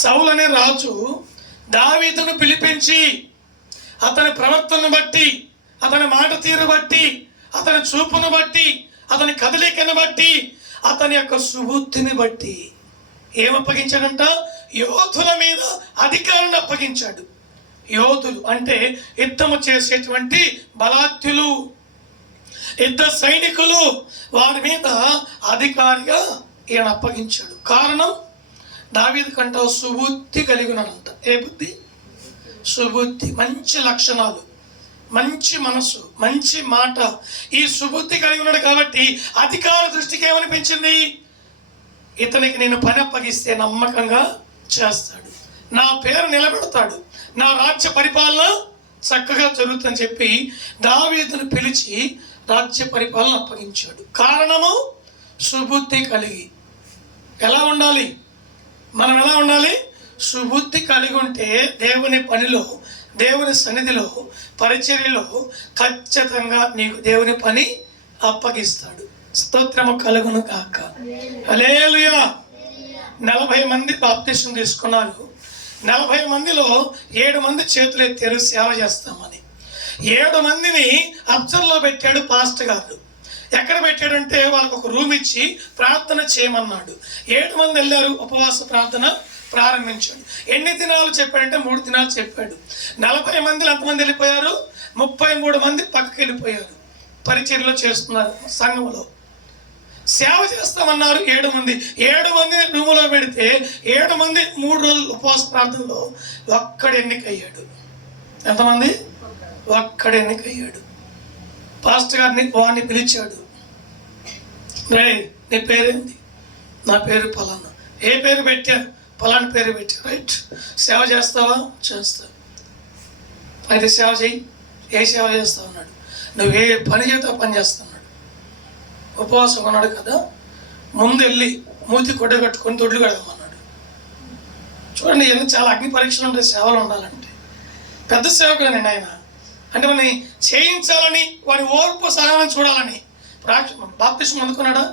సౌలు అనే రాజు దావీదును పిలిపించి అతని ప్రవర్తనను బట్టి, అతని మాట తీరు బట్టి, అతని చూపును బట్టి, అతని కదలికను బట్టి, అతని యొక్క సుబుద్ధిని బట్టి ఏమప్పగించాడంట? యోధుల మీద అధికారాన్ని అప్పగించాడు. యోధులు అంటే యుద్ధము చేసేటువంటి బలాత్యులు, యుద్ధ సైనికులు, వారి మీద అధికారిగా ఈయన అప్పగించాడు. కారణం, దావీదు కంట సుబుద్ధి కలిగి ఉన్నాడంట. ఏ బుద్ధి? సుబుద్ధి. మంచి లక్షణాలు, మంచి మనసు, మంచి మాట, ఈ సుబుద్ధి కలిగి ఉన్నాడు కాబట్టి అధికార దృష్టికి ఏమనిపించింది? ఇతనికి నేను పని అప్పగిస్తే నమ్మకంగా చేస్తాడు, నా పేరు నిలబెడతాడు, నా రాజ్య పరిపాలన చక్కగా జరుగుతుందని చెప్పి దావీదును పిలిచి రాజ్య పరిపాలన అప్పగించాడు. కారణము, సుబుద్ధి కలిగి. ఎలా ఉండాలి మనం? ఎలా ఉండాలి? సుబుద్ధి కలిగి ఉంటే దేవుని పనిలో, దేవుని సన్నిధిలో, పరిచర్యలో ఖచ్చితంగా నీకు దేవుని పని అప్పగిస్తాడు. స్తోత్రము కలుగును కాక. హల్లెలూయా. 40 మంది బాప్తిసం తీసుకున్నారు. 40 మందిలో 7 మంది చేతులు ఎత్తారు సేవ చేస్తామని. 7 మందిని అబ్జర్వ్లో పెట్టాడు పాస్టర్ గారు. ఎక్కడ పెట్టాడంటే వాళ్ళకు ఒక రూమ్ ఇచ్చి ప్రార్థన చేయమన్నాడు. 7 మంది వెళ్ళారు, ఉపవాస ప్రార్థన ప్రారంభించాడు. ఎన్ని దినాలు చెప్పాడంటే 3 దినాలు చెప్పాడు. 40 మందిలో ఎంతమంది వెళ్ళిపోయారు? 33 మంది పక్కకి వెళ్ళిపోయారు. పరిచర్యలో చేస్తున్నారు, సంఘంలో సేవ చేస్తామన్నారు 7 మంది. 7 మందిని రూములో పెడితే 7 మంది 3 రోజులు ఉపవాస ప్రార్థనలో ఒక్కడు ఎన్నికయ్యాడు. ఎంతమంది? ఒక్కడు ఎన్నికయ్యాడు. పాస్టర్ గారిని వాడిని పిలిచాడు. రే, నీ పేరేంది? నా పేరు పలానా. ఏ పేరు పెట్టా? పలానా పేరు పెట్టా. రైట్, సేవ చేస్తావా? చేస్తా. అయితే సేవ చెయ్యి. ఏ సేవ చేస్తావు అన్నాడు. నువ్వు ఏ పని చేస్తావు పని చేస్తున్నాడు. ఉపవాసం ఉన్నాడు కదా, ముందు వెళ్ళి మూతి కొడ్డ కట్టుకొని దొడ్లు కడగమన్నాడు. చూడండి, ఎన్ని చాలా అగ్ని పరీక్షలు ఉంటాయి సేవలు ఉండాలంటే. పెద్ద సేవకులేనండి ఆయన. అంటే వాడిని చేయించాలని, వాడి ఓర్పు సహనం చూడాలని. బాప్తిసం అందుకున్నాడా?